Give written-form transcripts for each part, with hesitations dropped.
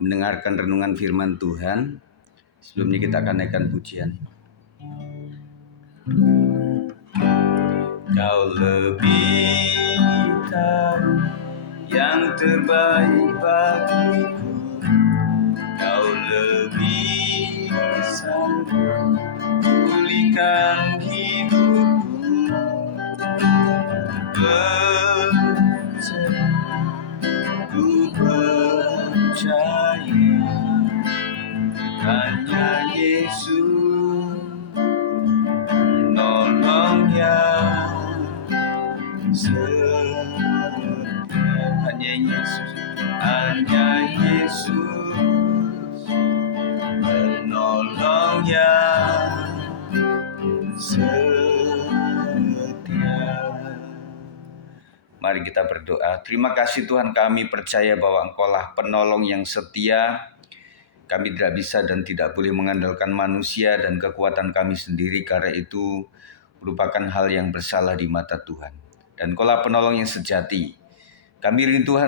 mendengarkan renungan firman Tuhan. Sebelumnya kita akan naikkan pujian. Kau lebih tahu yang terbaik bagiku. Kau lebih sanggup pulihkan hidupku. Ku percaya hanya Yesus menolong yang setia. Hanya Yesus menolong yang setia. Mari kita berdoa. Terima kasih Tuhan, kami percaya bahwa Engkaulah penolong yang setia. Kami tidak bisa dan tidak boleh mengandalkan manusia dan kekuatan kami sendiri, karena itu merupakan hal yang bersalah di mata Tuhan. Dan Engkaulah penolong yang sejati. Kami rindu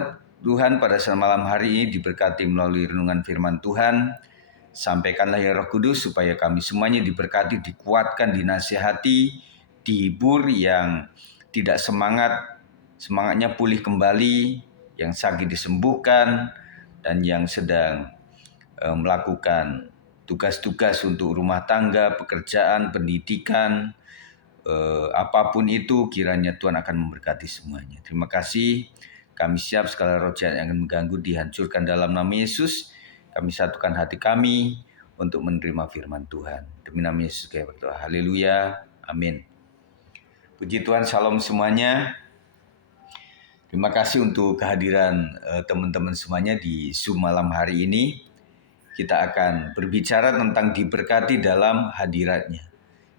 Tuhan pada malam hari ini diberkati melalui renungan firman Tuhan. Sampaikanlah ya Roh Kudus supaya kami semuanya diberkati, dikuatkan, dinasihati, dihibur, yang tidak semangatnya pulih kembali, yang sakit disembuhkan, dan yang sedang melakukan tugas-tugas untuk rumah tangga, pekerjaan, pendidikan, apapun itu, kiranya Tuhan akan memberkati semuanya. Terima kasih. Kami siap segala roh jahat yang akan mengganggu dihancurkan dalam nama Yesus. Kami satukan hati kami untuk menerima firman Tuhan. Demi nama Yesus kami berdoa. Haleluya. Amin. Puji Tuhan, shalom semuanya. Terima kasih untuk kehadiran teman-teman semuanya di Zoom malam hari ini. Kita akan berbicara tentang diberkati dalam hadiratnya.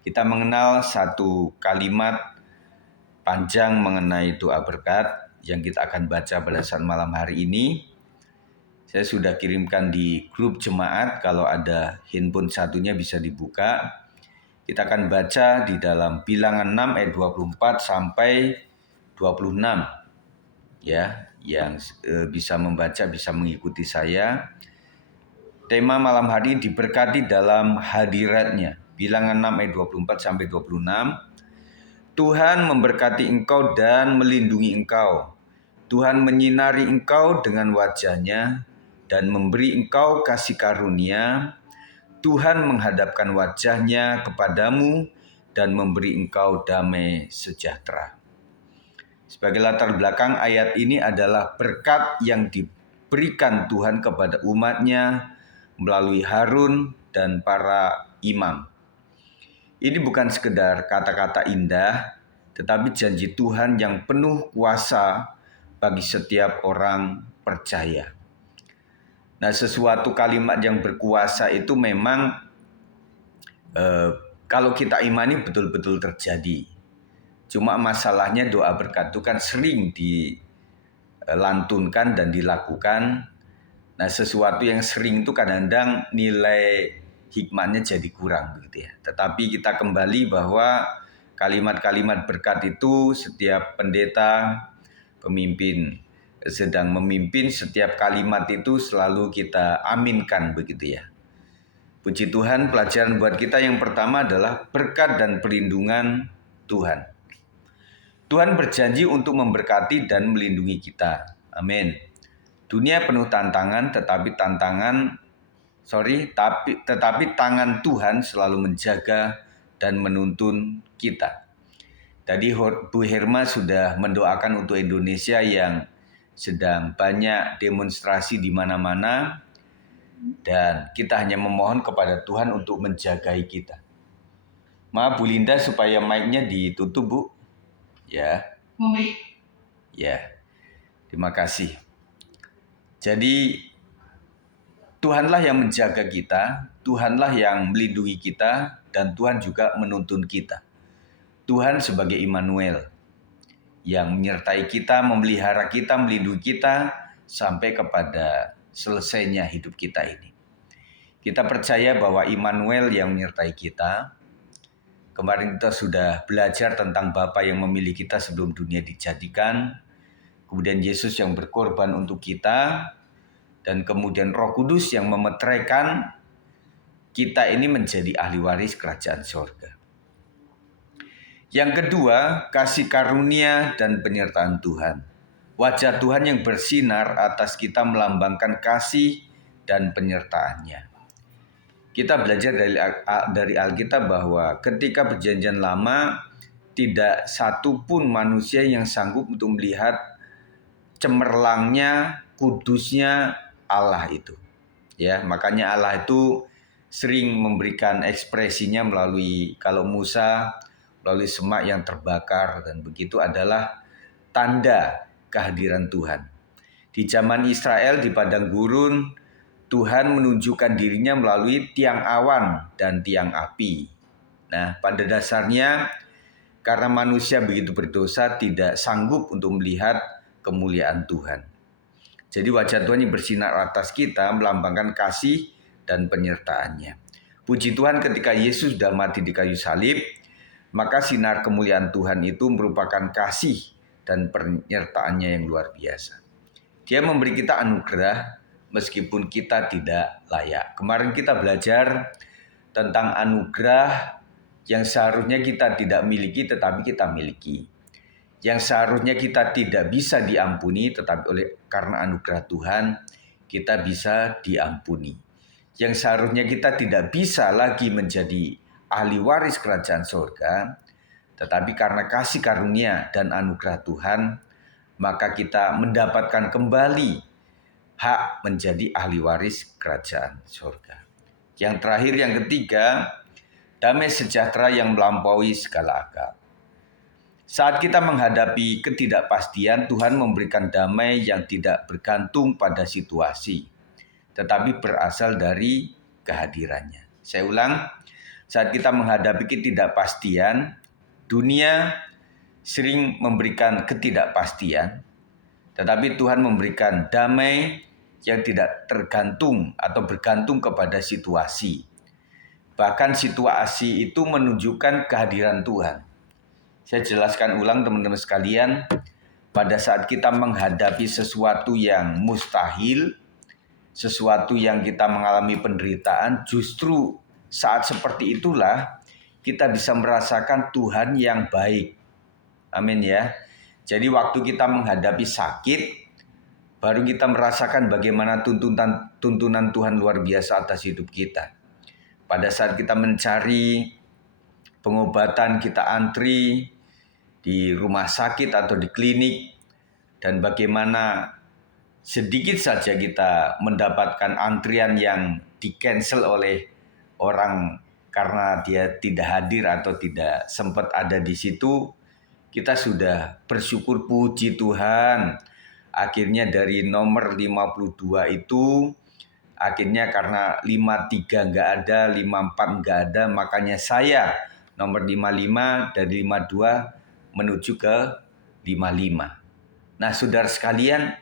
Kita mengenal satu kalimat panjang mengenai doa berkat yang kita akan baca pada saat malam hari ini. Saya sudah kirimkan di grup jemaat, kalau ada handphone satunya bisa dibuka. Kita akan baca di dalam Bilangan 6 ayat 24 sampai 26. Ya, yang bisa membaca bisa mengikuti saya. Tema malam hari ini diberkati dalam hadiratnya. Bilangan 6 ayat 24 sampai 26. Tuhan memberkati engkau dan melindungi engkau. Tuhan menyinari engkau dengan wajah-Nya dan memberi engkau kasih karunia. Tuhan menghadapkan wajah-Nya kepadamu dan memberi engkau damai sejahtera. Sebagai latar belakang, ayat ini adalah berkat yang diberikan Tuhan kepada umat-Nya melalui Harun dan para imam. Ini bukan sekedar kata-kata indah, tetapi janji Tuhan yang penuh kuasa bagi setiap orang percaya. Nah, sesuatu kalimat yang berkuasa itu memang kalau kita imani betul-betul terjadi. Cuma masalahnya doa berkat itu kan sering dilantunkan dan dilakukan. Nah, sesuatu yang sering itu kadang-kadang nilai hikmahnya jadi kurang begitu ya. Tetapi kita kembali bahwa kalimat-kalimat berkat itu setiap pendeta, pemimpin sedang memimpin, setiap kalimat itu selalu kita aminkan begitu ya. Puji Tuhan, pelajaran buat kita yang pertama adalah berkat dan perlindungan Tuhan. Tuhan berjanji untuk memberkati dan melindungi kita. Amin. Dunia penuh tantangan, tetapi tangan Tuhan selalu menjaga dan menuntun kita. Tadi Bu Herma sudah mendoakan untuk Indonesia yang sedang banyak demonstrasi di mana-mana, dan kita hanya memohon kepada Tuhan untuk menjagai kita. Maaf Bu Linda, supaya mic-nya ditutup Bu. Ya. Terima kasih. Jadi Tuhanlah yang menjaga kita, Tuhanlah yang melindungi kita, dan Tuhan juga menuntun kita. Tuhan sebagai Immanuel yang menyertai kita, memelihara kita, melindungi kita sampai kepada selesainya hidup kita ini. Kita percaya bahwa Immanuel yang menyertai kita. Kemarin kita sudah belajar tentang Bapa yang memilih kita sebelum dunia dijadikan. Kemudian Yesus yang berkorban untuk kita. dan kemudian Roh Kudus yang memeteraikan kita ini menjadi ahli waris kerajaan surga. Yang kedua, kasih karunia dan penyertaan Tuhan. Wajah Tuhan yang bersinar atas kita melambangkan kasih dan penyertaannya. Kita belajar dari Alkitab bahwa ketika perjanjian lama tidak satu pun manusia yang sanggup untuk melihat cemerlangnya, kudusnya Allah itu. Ya, makanya Allah itu sering memberikan ekspresinya melalui kalau Musa melalui semak yang terbakar, dan begitu adalah tanda kehadiran Tuhan. Di zaman Israel di padang gurun, Tuhan menunjukkan dirinya melalui tiang awan dan tiang api. Nah, pada dasarnya karena manusia begitu berdosa tidak sanggup untuk melihat kemuliaan Tuhan. Jadi wajah Tuhan yang bersinar atas kita melambangkan kasih dan penyertaannya. Puji Tuhan ketika Yesus sudah mati di kayu salib, maka sinar kemuliaan Tuhan itu merupakan kasih dan penyertaannya yang luar biasa. Dia memberi kita anugerah meskipun kita tidak layak. Kemarin kita belajar tentang anugerah yang seharusnya kita tidak miliki tetapi kita miliki. Yang seharusnya kita tidak bisa diampuni tetapi karena anugerah Tuhan kita bisa diampuni. Yang seharusnya kita tidak bisa lagi menjadi ahli waris kerajaan surga, tetapi karena kasih karunia dan anugerah Tuhan, maka kita mendapatkan kembali hak menjadi ahli waris kerajaan surga. Yang terakhir, yang ketiga, damai sejahtera yang melampaui segala akal. Saat kita menghadapi ketidakpastian, Tuhan memberikan damai yang tidak bergantung pada situasi, tetapi berasal dari kehadirannya. Saya ulang, saat kita menghadapi ketidakpastian, dunia sering memberikan ketidakpastian, tetapi Tuhan memberikan damai yang tidak tergantung atau bergantung kepada situasi. Bahkan situasi itu menunjukkan kehadiran Tuhan. Saya jelaskan ulang teman-teman sekalian, pada saat kita menghadapi sesuatu yang mustahil, sesuatu yang kita mengalami penderitaan, justru saat seperti itulah kita bisa merasakan Tuhan yang baik. Amin ya. Jadi waktu kita menghadapi sakit, baru kita merasakan bagaimana tuntunan Tuhan luar biasa atas hidup kita. Pada saat kita mencari pengobatan, kita antri di rumah sakit atau di klinik, dan bagaimana sedikit saja kita mendapatkan antrian yang di-cancel oleh orang karena dia tidak hadir atau tidak sempat ada di situ, kita sudah bersyukur, puji Tuhan. Akhirnya dari nomor 52 itu, akhirnya karena 53 nggak ada, 54 nggak ada, makanya saya nomor 55 dari 52 menuju ke 55. Nah saudara sekalian,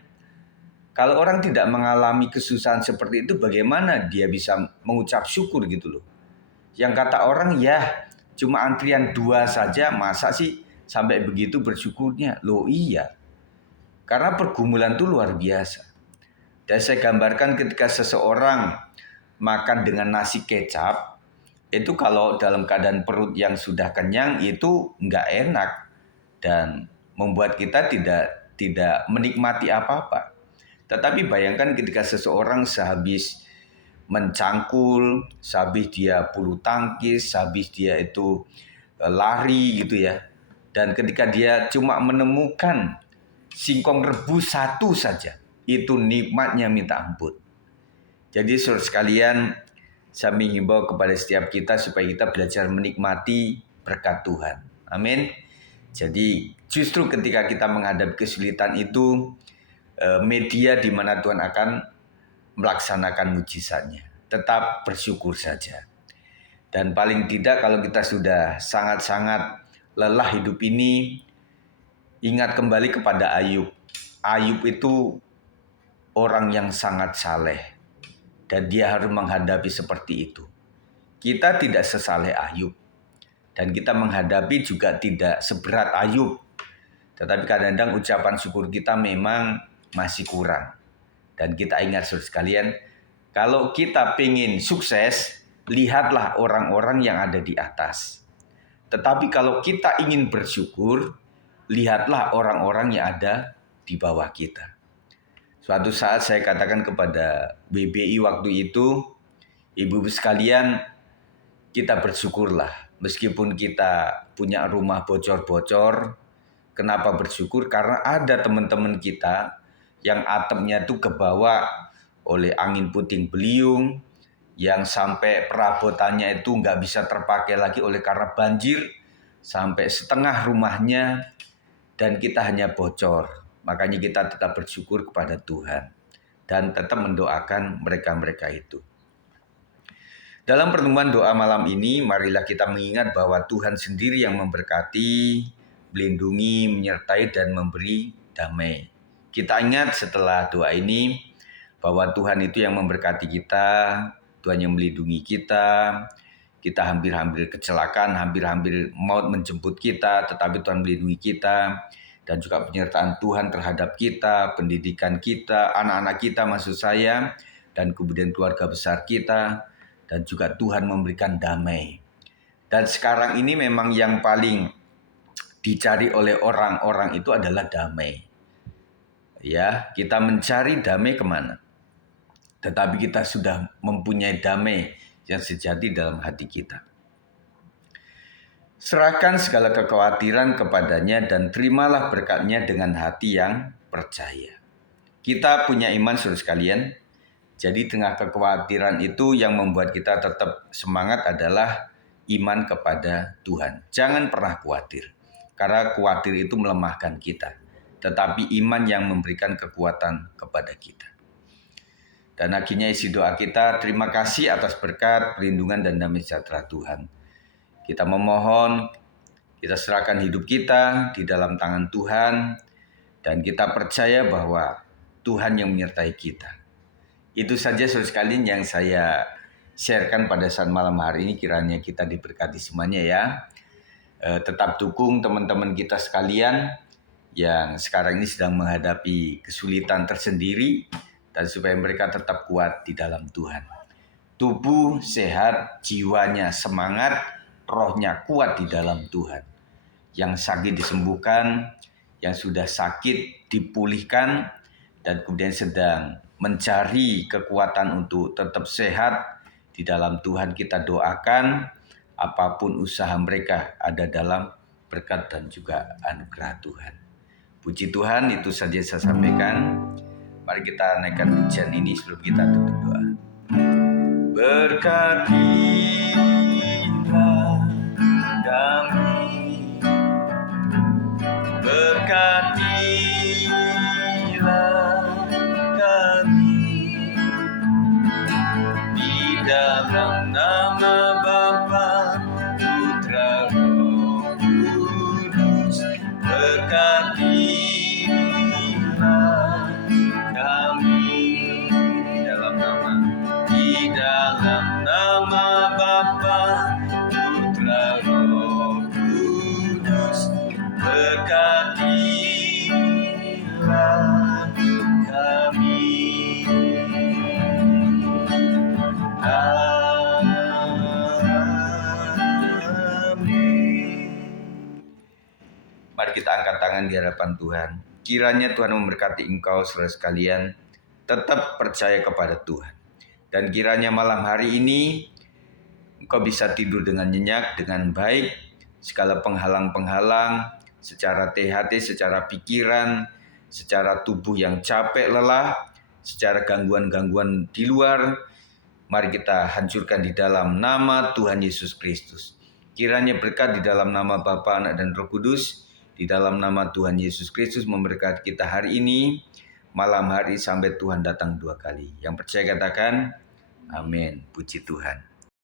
kalau orang tidak mengalami kesusahan seperti itu, bagaimana dia bisa mengucap syukur gitu loh. Yang kata orang, ya cuma antrian 2 saja, masa sih sampai begitu bersyukurnya? Loh iya, karena pergumulan itu luar biasa. Dan saya gambarkan ketika seseorang makan dengan nasi kecap, itu kalau dalam keadaan perut yang sudah kenyang itu nggak enak dan membuat kita tidak menikmati apa-apa. Tetapi bayangkan ketika seseorang sehabis mencangkul, sehabis dia bulu tangkis, sehabis dia itu lari gitu ya. Dan ketika dia cuma menemukan singkong rebus 1 saja, itu nikmatnya minta ampun. Jadi saudara sekalian, saya menghimbau kepada setiap kita supaya kita belajar menikmati berkat Tuhan. Amin. Jadi justru ketika kita menghadapi kesulitan itu, media di mana Tuhan akan melaksanakan mujizatnya. Tetap bersyukur saja. Dan paling tidak kalau kita sudah sangat-sangat lelah hidup ini, ingat kembali kepada Ayub. Ayub itu orang yang sangat saleh. Dan dia harus menghadapi seperti itu. Kita tidak sesaleh Ayub. Dan kita menghadapi juga tidak seberat Ayub. Tetapi kadang-kadang ucapan syukur kita memang masih kurang. Dan kita ingat saudara sekalian, kalau kita ingin sukses, lihatlah orang-orang yang ada di atas. Tetapi kalau kita ingin bersyukur, lihatlah orang-orang yang ada di bawah kita. Suatu saat saya katakan kepada BBI waktu itu, ibu-ibu sekalian, kita bersyukurlah. Meskipun kita punya rumah bocor-bocor, kenapa bersyukur? Karena ada teman-teman kita yang atapnya itu kebawa oleh angin puting beliung, yang sampai perabotannya itu nggak bisa terpakai lagi oleh karena banjir, sampai setengah rumahnya, dan kita hanya bocor. Makanya kita tetap bersyukur kepada Tuhan dan tetap mendoakan mereka-mereka itu. Dalam pertemuan doa malam ini, marilah kita mengingat bahwa Tuhan sendiri yang memberkati, melindungi, menyertai, dan memberi damai. Kita ingat setelah doa ini bahwa Tuhan itu yang memberkati kita, Tuhan yang melindungi kita hampir-hampir kecelakaan, hampir-hampir maut menjemput kita, tetapi Tuhan melindungi kita, dan juga penyertaan Tuhan terhadap kita, pendidikan kita, anak-anak kita maksud saya, dan kemudian keluarga besar kita, dan juga Tuhan memberikan damai. Dan sekarang ini memang yang paling dicari oleh orang-orang itu adalah damai. Ya, kita mencari damai kemana? Tetapi kita sudah mempunyai damai yang sejati dalam hati kita. Serahkan segala kekhawatiran kepadanya dan terimalah berkatnya dengan hati yang percaya. Kita punya iman saudara sekalian. Jadi tengah kekhawatiran itu yang membuat kita tetap semangat adalah iman kepada Tuhan. Jangan pernah khawatir. Karena khawatir itu melemahkan kita. Tetapi iman yang memberikan kekuatan kepada kita. Dan akhirnya isi doa kita, terima kasih atas berkat, perlindungan, dan damai sejahtera Tuhan. Kita memohon, kita serahkan hidup kita di dalam tangan Tuhan, dan kita percaya bahwa Tuhan yang menyertai kita. Itu saja saudara sekalian yang saya sharekan pada saat malam hari ini, kiranya kita diberkati semuanya ya. Tetap dukung teman-teman kita sekalian yang sekarang ini sedang menghadapi kesulitan tersendiri, dan supaya mereka tetap kuat di dalam Tuhan. Tubuh sehat, jiwanya semangat, rohnya kuat di dalam Tuhan. Yang sakit disembuhkan, yang sudah sakit dipulihkan, dan kemudian sedang mencari kekuatan untuk tetap sehat di dalam Tuhan. Kita doakan apapun usaha mereka ada dalam berkat dan juga anugerah Tuhan. Puji Tuhan, itu saja saya sampaikan. Mari kita naikkan pujian ini sebelum kita tutup doa. Berkatilah kami, berkatilah kami, di dalam nama Bapa, Putra, Roh Kudus. Berkatilah nama Bapa, Putra, Roh Kudus. Berkatilah kami. Amin. Mari kita angkat tangan di hadapan Tuhan. Kiranya Tuhan memberkati engkau saudara sekalian, tetap percaya kepada Tuhan. Dan kiranya malam hari ini engkau bisa tidur dengan nyenyak, dengan baik. Segala penghalang-penghalang secara THT, secara pikiran, secara tubuh yang capek, lelah, secara gangguan-gangguan di luar, mari kita hancurkan di dalam nama Tuhan Yesus Kristus. Kiranya berkat di dalam nama Bapa, Anak, dan Roh Kudus, di dalam nama Tuhan Yesus Kristus memberkati kita hari ini, malam hari sampai Tuhan datang 2 kali. Yang percaya katakan, amin. Puji Tuhan.